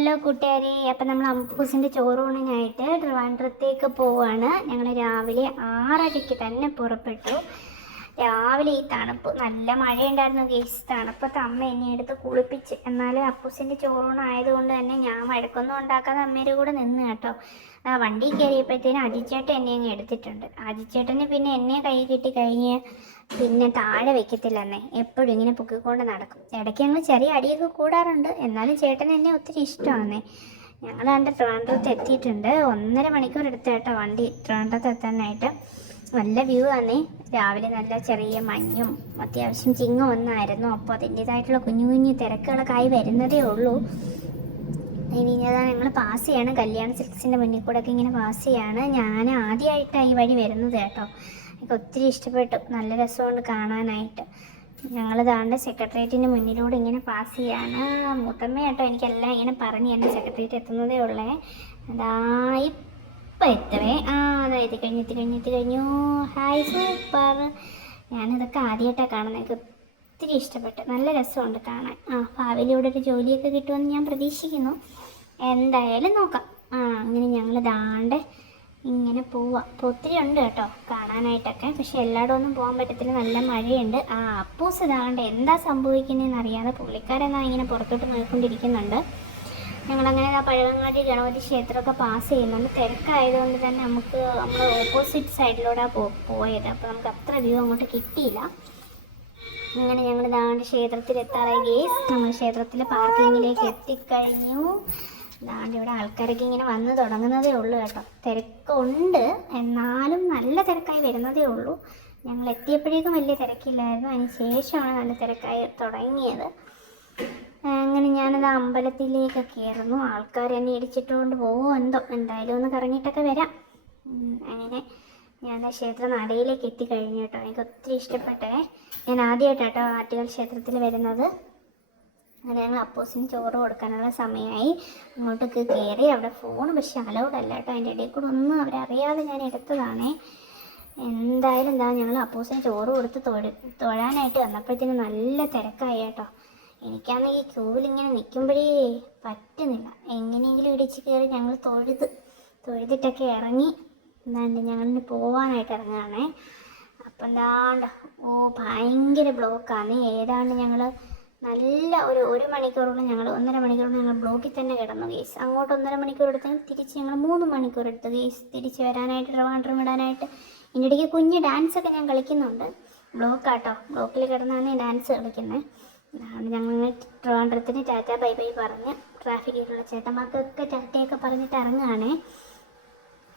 Hello കൂട്ടുകാരെ, അപ്പം നമ്മൾ അമ്പൂസിൻ്റെ ചോറൂണിനായിട്ട് ട്രിവാൻഡ്രത്തേക്ക് പോവാണ്. ഞങ്ങൾ രാവിലെ 6:30 തന്നെ പുറപ്പെട്ടു. രാവിലെ ഈ തണുപ്പ്, നല്ല മഴയുണ്ടായിരുന്നു ഗേസ്. തണുപ്പത്ത് അമ്മ എന്നെ എടുത്ത് കുളിപ്പിച്ച്. എന്നാലും അപ്പൂസിൻ്റെ ചോറൂണായതുകൊണ്ട് തന്നെ ഞാൻ വഴക്കൊന്നും ഉണ്ടാക്കാതെ അമ്മയുടെ കൂടെ നിന്ന് കേട്ടോ. ആ വണ്ടി കയറിയപ്പോഴത്തേനും അജിച്ചേട്ടൻ എന്നെ അങ്ങ് എടുത്തിട്ടുണ്ട്. അജിച്ചേട്ടന് പിന്നെ എന്നെ കൈ കിട്ടി കഴിഞ്ഞ് പിന്നെ താഴെ വെക്കത്തില്ലെന്നേ, എപ്പോഴും ഇങ്ങനെ പൊക്കിക്കൊണ്ട് നടക്കും. ഇടയ്ക്ക് ഞങ്ങൾ ചെറിയ അടിയൊക്കെ കൂടാറുണ്ട്, എന്നാലും ചേട്ടൻ എന്നെ ഒത്തിരി ഇഷ്ടമാണേ. ഞങ്ങൾ കണ്ട് ട്രിവാൻഡ്രത്ത് എത്തിയിട്ടുണ്ട്. 1.5 മണിക്കൂർ എടുത്ത കേട്ടോ വണ്ടി ട്രിവാൻഡ്രത്ത് എത്താനായിട്ട്. നല്ല വ്യൂ ആണേ. രാവിലെ നല്ല ചെറിയ മഞ്ഞും അത്യാവശ്യം ചിങ്ങും ഒന്നായിരുന്നു. അപ്പോൾ അതിൻ്റേതായിട്ടുള്ള കുഞ്ഞു കുഞ്ഞു തിരക്കുകളൊക്കെ ആയി വരുന്നതേ ഉള്ളൂ. ഇനി അതാ ഞങ്ങൾ പാസ് ചെയ്യാണ്. കല്യാൺ സിൽക്സിൻ്റെ മുന്നിൽ കൂടെ ഒക്കെ ഇങ്ങനെ പാസ് ചെയ്യാണ്. ഞാൻ ആദ്യമായിട്ടാണ് ഈ വഴി വരുന്നത് കേട്ടോ. എനിക്ക് ഒത്തിരി ഇഷ്ടപ്പെട്ടു, നല്ല രസമുണ്ട് കാണാനായിട്ട്. ഞങ്ങൾ താണ്ട് സെക്രട്ടേറിയറ്റിൻ്റെ മുന്നിലൂടെ ഇങ്ങനെ പാസ് ചെയ്യാണ്. മൂത്തമ്മ കേട്ടോ എനിക്കെല്ലാം ഇങ്ങനെ പറഞ്ഞ് എൻ്റെ സെക്രട്ടേറിയറ്റ് എത്തുന്നതേ ഉള്ളേ. അതാ ഇപ്പം എത്തവേ. അതാ എത്തിക്കഴിഞ്ഞു. Hi, super. ഞാനിതൊക്കെ ആദ്യമായിട്ടാണ് കാണുന്നത്. എനിക്ക് ഒത്തിരി ഇഷ്ടപ്പെട്ടു, നല്ല രസമുണ്ട് കാണാൻ. ഭാവിയിലൂടെ ഒരു ജോലിയൊക്കെ കിട്ടുമെന്ന് ഞാൻ പ്രതീക്ഷിക്കുന്നു. എന്തായാലും നോക്കാം. അങ്ങനെ ഞങ്ങൾ ദാണ്ട് ഇങ്ങനെ പോവാം. അപ്പോൾ ഒത്തിരി ഉണ്ട് കേട്ടോ കാണാനായിട്ടൊക്കെ, പക്ഷെ എല്ലായിടും ഒന്നും പോകാൻ പറ്റത്തില്ല, നല്ല മഴയുണ്ട്. അപ്പൂസ് ദാണ്ട് എന്താ സംഭവിക്കുന്നതെന്ന് അറിയാതെ പുള്ളിക്കാരെന്നാ ഇങ്ങനെ പുറത്തോട്ട് നോക്കിക്കൊണ്ടിരിക്കുന്നുണ്ട്. ഞങ്ങളങ്ങനെ പഴവങ്ങാടി ഗണപതി ക്ഷേത്രമൊക്കെ പാസ് ചെയ്യുന്നുണ്ട്. തിരക്കായതുകൊണ്ട് തന്നെ നമ്മൾ ഓപ്പോസിറ്റ് സൈഡിലൂടെയാണ് പോയത്. അപ്പോൾ നമുക്ക് അത്ര വ്യൂ അങ്ങോട്ട് കിട്ടിയില്ല. അങ്ങനെ ഞങ്ങൾ ദാണ്ട് ക്ഷേത്രത്തിലെത്താറായി ഗേസ്. നമ്മൾ ക്ഷേത്രത്തിലെ പാർക്കിങ്ങിലേക്ക് എത്തിക്കഴിഞ്ഞു. ദാണ്ട് ഇവിടെ ആൾക്കാരൊക്കെ ഇങ്ങനെ വന്ന് തുടങ്ങുന്നതേ ഉള്ളൂ കേട്ടോ. തിരക്കുണ്ട്, എന്നാലും നല്ല തിരക്കായി വരുന്നതേ ഉള്ളൂ. ഞങ്ങൾ എത്തിയപ്പോഴേക്കും വലിയ തിരക്കില്ലായിരുന്നു, അതിന് ശേഷമാണ് നല്ല തിരക്കായി തുടങ്ങിയത്. അങ്ങനെ ഞാനത് അമ്പലത്തിലേക്ക് കയറുന്നു. ആൾക്കാർ എന്നെ ഇടിച്ചിട്ടുകൊണ്ട് പോകുമോ എന്തോ, എന്തായാലും ഒന്ന് കറങ്ങിയിട്ടൊക്കെ വരാം. അങ്ങനെ ഞാൻ ക്ഷേത്ര നടയിലേക്ക് എത്തിക്കഴിഞ്ഞു കേട്ടോ. എനിക്ക് ഒത്തിരി ഇഷ്ടപ്പെട്ടേ. ഞാൻ ആദ്യമായിട്ടാട്ടോ ആറ്റുകാൽ ക്ഷേത്രത്തിൽ വരുന്നത്. അങ്ങനെ ഞങ്ങൾ അപ്പൂസിന് ചോറ് കൊടുക്കാനുള്ള സമയമായി. അങ്ങോട്ടൊക്കെ കയറി. അവിടെ ഫോൺ പക്ഷെ അലൗഡ് അല്ല കേട്ടോ. അതിൻ്റെ ഇടയിൽ കൂടെ ഒന്നും അവരറിയാതെ ഞാൻ എടുത്തതാണേ. എന്തായാലും എന്താ ഞങ്ങൾ അപ്പൂസിന് ചോറ് കൊടുത്ത് തൊഴാനായിട്ട് വന്നപ്പോഴത്തേനും നല്ല തിരക്കായി കേട്ടോ. എനിക്കാണെങ്കിൽ ക്യൂവിലിങ്ങനെ നിൽക്കുമ്പോഴേ പറ്റുന്നില്ല. എങ്ങനെയെങ്കിലും ഇടിച്ച് കയറി ഞങ്ങൾ തൊഴുതിട്ടൊക്കെ ഇറങ്ങി. എന്താണ്ട് ഞങ്ങളിന് പോവാനായിട്ട് ഇറങ്ങുകയാണേ. അപ്പം എന്താണ്ട് ഭയങ്കര ബ്ലോക്കാണ്. ഏതാണ്ട് ഞങ്ങൾ നല്ല ഒരു മണിക്കൂറോളം 1.5 മണിക്കൂറോളം ഞങ്ങൾ ബ്ലോക്കിൽ തന്നെ കിടന്നു ഗേസ്. അങ്ങോട്ട് 1.5 മണിക്കൂർ എടുത്താൽ തിരിച്ച് ഞങ്ങൾ 3 മണിക്കൂർ എടുത്തു ഗേസ് തിരിച്ച് വരാനായിട്ട്, ട്രിവാൻഡ്രം വിടാനായിട്ട്. ഇതിൻ്റെ ഇടയ്ക്ക് കുഞ്ഞ് ഡാൻസൊക്കെ ഞാൻ കളിക്കുന്നുണ്ട്. ബ്ലോക്കാട്ടോ, ബ്ലോക്കിൽ കിടന്നാണ് ഡാൻസ് കളിക്കുന്നത്. ഞങ്ങൾ ട്രിവാൻഡ്രത്തിന് ടാറ്റ ബൈ ബൈ പറഞ്ഞ് ട്രാഫിക്കിലുള്ള ചേട്ടന്മാർക്കൊക്കെ ടാറ്റയൊക്കെ പറഞ്ഞിട്ട് ഇറങ്ങുകയാണേ.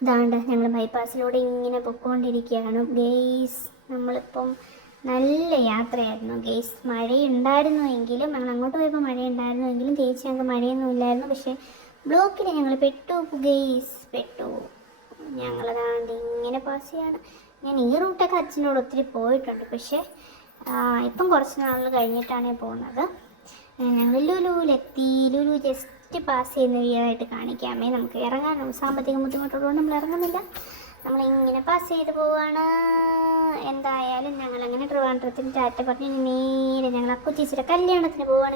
ഇതാണ്ട് ഞങ്ങൾ ബൈപ്പാസിലൂടെ ഇങ്ങനെ പൊയ്ക്കൊണ്ടിരിക്കുകയാണ് ഗെയ്സ്. നമ്മളിപ്പം നല്ല യാത്രയായിരുന്നു ഗെയ്സ്. മഴയുണ്ടായിരുന്നു എങ്കിലും, ഞങ്ങൾ അങ്ങോട്ട് പോയപ്പോൾ മഴയുണ്ടായിരുന്നു എങ്കിലും തിരിച്ച് ഞങ്ങൾക്ക് മഴയൊന്നും ഇല്ലായിരുന്നു. പക്ഷേ ബ്ലോക്കിൽ ഞങ്ങൾ പെട്ടു ഗെയ്സ്, പെട്ടു. ഞങ്ങളതാണ്ട് ഇങ്ങനെ പാസ് ചെയ്യാണ്. ഞാൻ ഈ റൂട്ടൊക്കെ അച്ഛനോട് ഒത്തിരി പോയിട്ടുണ്ട്, പക്ഷേ ഇപ്പം കുറച്ച് നാളുകൾ കഴിഞ്ഞിട്ടാണ് പോകുന്നത്. ഞങ്ങൾ ലുലുവിലെത്തി. ലുലു ജസ്റ്റ് പാസ് ചെയ്യുന്ന വീടായിട്ട് കാണിക്കാമേ. നമുക്ക് ഇറങ്ങാൻ സാമ്പത്തിക ബുദ്ധിമുട്ടുള്ളതുകൊണ്ട് നമ്മൾ ഇറങ്ങുന്നില്ല, നമ്മളിങ്ങനെ പാസ് ചെയ്ത് പോവുകയാണ്. എന്തായാലും ഞങ്ങളങ്ങനെ ട്രിവാൻഡ്രത്തിന് ടാറ്റ പറഞ്ഞ് നേരെ ഞങ്ങൾ അക്കുച്ചേച്ചിയുടെ കല്യാണത്തിന് പോവുകയാണ്.